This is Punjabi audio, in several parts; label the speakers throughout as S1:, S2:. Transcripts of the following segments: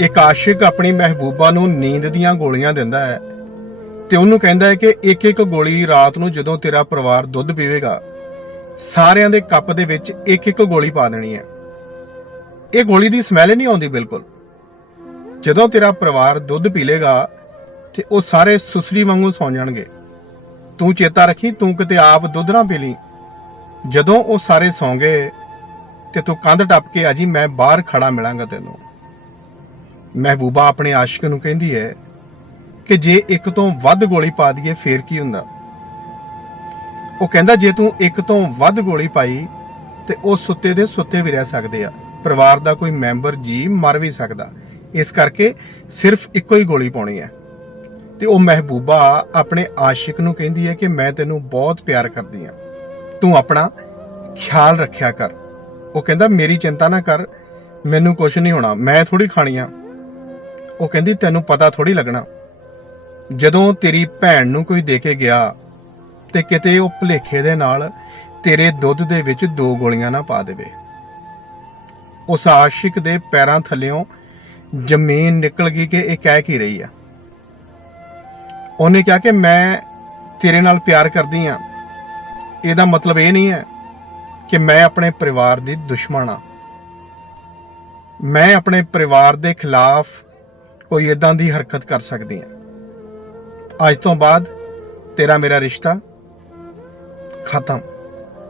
S1: ਇੱਕ ਆਸ਼ਿਕ ਆਪਣੀ ਮਹਿਬੂਬਾ ਨੂੰ ਨੀਂਦ ਦੀਆਂ ਗੋਲੀਆਂ ਦਿੰਦਾ ਹੈ ਤੇ ਉਹਨੂੰ ਕਹਿੰਦਾ ਹੈ ਕਿ ਇੱਕ ਇੱਕ ਗੋਲੀ ਰਾਤ ਨੂੰ ਜਦੋਂ ਤੇਰਾ ਪਰਿਵਾਰ ਦੁੱਧ ਪੀਵੇਗਾ, ਸਾਰਿਆਂ ਦੇ ਕੱਪ ਦੇ ਵਿੱਚ ਇੱਕ ਇੱਕ ਗੋਲੀ ਪਾ ਦੇਣੀ ਹੈ। ਇਹ ਗੋਲੀ ਦੀ ਸਮੈਲ ਨਹੀਂ ਆਉਂਦੀ ਬਿਲਕੁਲ। ਜਦੋਂ ਤੇਰਾ ਪਰਿਵਾਰ ਦੁੱਧ ਪੀ ਲੇਗਾ, ਤੇ ਉਹ ਸਾਰੇ ਸੁਸਰੀ ਵਾਂਗੂ ਸੌਂ ਜਾਣਗੇ। ਤੂੰ ਚੇਤਾ ਰੱਖੀ, ਤੂੰ ਕਿਤੇ ਆਪ ਦੁੱਧ ਨਾ ਪੀ ਲਈ। ਜਦੋਂ ਉਹ ਸਾਰੇ ਸੌਂਗੇ ਤੇ ਤੂੰ ਕੰਧ ਟੱਪ ਕੇ ਆ ਜੀ ਮੈਂ ਬਾਹਰ ਖੜਾ ਮਿਲਾਂਗਾ ਤੈਨੂੰ। ਮਹਿਬੂਬਾ ਆਪਣੇ ਆਸ਼ਿਕ ਨੂੰ ਕਹਿੰਦੀ ਹੈ ਕਿ ਜੇ ਇੱਕ ਤੋਂ ਵੱਧ ਗੋਲੀ ਪਾ ਦਈਏ, ਫੇਰ ਕੀ ਹੁੰਦਾ? ਉਹ ਕਹਿੰਦਾ, ਜੇ ਤੂੰ ਇੱਕ ਤੋਂ ਵੱਧ ਗੋਲੀ ਪਾਈ ਤੇ ਉਹ ਸੁੱਤੇ ਦੇ ਸੁੱਤੇ ਵੀ ਰਹਿ ਸਕਦੇ ਆ। ਪਰਿਵਾਰ ਦਾ ਕੋਈ ਮੈਂਬਰ ਜੀ ਮਰ ਵੀ ਸਕਦਾ। ਇਸ ਕਰਕੇ ਸਿਰਫ ਇੱਕੋ ਹੀ ਗੋਲੀ ਪਾਉਣੀ ਹੈ। ਤੇ ਉਹ ਮਹਿਬੂਬਾ ਆਪਣੇ ਆਸ਼ਿਕ ਨੂੰ ਕਹਿੰਦੀ ਹੈ ਕਿ ਮੈਂ ਤੈਨੂੰ ਬਹੁਤ ਪਿਆਰ ਕਰਦੀ ਹਾਂ। ਤੂੰ ਆਪਣਾ ਖਿਆਲ ਰੱਖਿਆ ਕਰ। ਉਹ ਕਹਿੰਦਾ, ਮੇਰੀ ਚਿੰਤਾ ਨਾ ਕਰ, ਮੈਨੂੰ ਕੁਝ ਨਹੀਂ ਹੋਣਾ, ਮੈਂ ਥੋੜੀ ਖਾਣੀ ਆ। ਉਹ ਕਹਿੰਦੀ, ਤੈਨੂੰ ਪਤਾ ਥੋੜੀ ਲੱਗਣਾ। ਜਦੋਂ ਤੇਰੀ ਭੈਣ ਨੂੰ ਕੋਈ ਦੇ ਕੇ ਗਿਆ ਤੇ ਕਿਤੇ ਉਹ ਭੁਲੇਖੇ ਦੇ ਨਾਲ ਤੇਰੇ ਦੁੱਧ ਦੇ ਵਿੱਚ ਦੋ ਗੋਲੀਆਂ ਨਾ ਪਾ ਦੇਵੇ। ਉਸ ਆਸ਼ਿਕ ਦੇ ਪੈਰਾਂ ਥੱਲਿਓਂ ਜ਼ਮੀਨ ਨਿਕਲ ਗਈ ਕਿ ਇਹ ਕਹਿ ਕੀ ਰਹੀ ਆ। ਉਹਨੇ ਕਿਹਾ ਕਿ ਮੈਂ ਤੇਰੇ ਨਾਲ ਪਿਆਰ ਕਰਦੀ ਆ। ਇਹਦਾ ਮਤਲਬ ਇਹ ਨਹੀਂ ਹੈ ਕਿ ਮੈਂ ਆਪਣੇ ਪਰਿਵਾਰ ਦੀ ਦੁਸ਼ਮਣ ਆ। ਮੈਂ ਆਪਣੇ ਪਰਿਵਾਰ ਦੇ ਖਿਲਾਫ ਕੋਈ ਇਦਾਂ ਦੀ ਹਰਕਤ ਕਰ ਸਕਦੀ ਹੈ ਅੱਜ ਤੋਂ ਬਾਅਦ ਤੇਰਾ ਮੇਰਾ ਰਿਸ਼ਤਾ ਖਤਮ।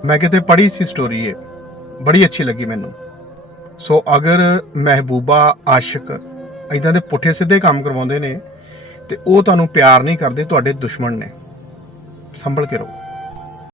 S1: ਮੈਂ ਕਿਤੇ ਪੜ੍ਹੀ ਸੀ ਸਟੋਰੀ ਇਹ। ਬੜੀ ਅੱਛੀ ਲੱਗੀ ਮੈਨੂੰ। ਸੋ ਅਗਰ ਮਹਿਬੂਬਾ, ਆਸ਼ਿਕ ਇਦਾਂ ਦੇ ਪੁੱਠੇ ਸਿੱਧੇ ਕੰਮ ਕਰਵਾਉਂਦੇ ਨੇ ਤੇ ਉਹ ਤੁਹਾਨੂੰ ਪਿਆਰ ਨਹੀਂ ਕਰਦੇ, ਤੁਹਾਡੇ ਦੁਸ਼ਮਣ ਨੇ। ਸੰਭਲ ਕੇ ਰਹੋ।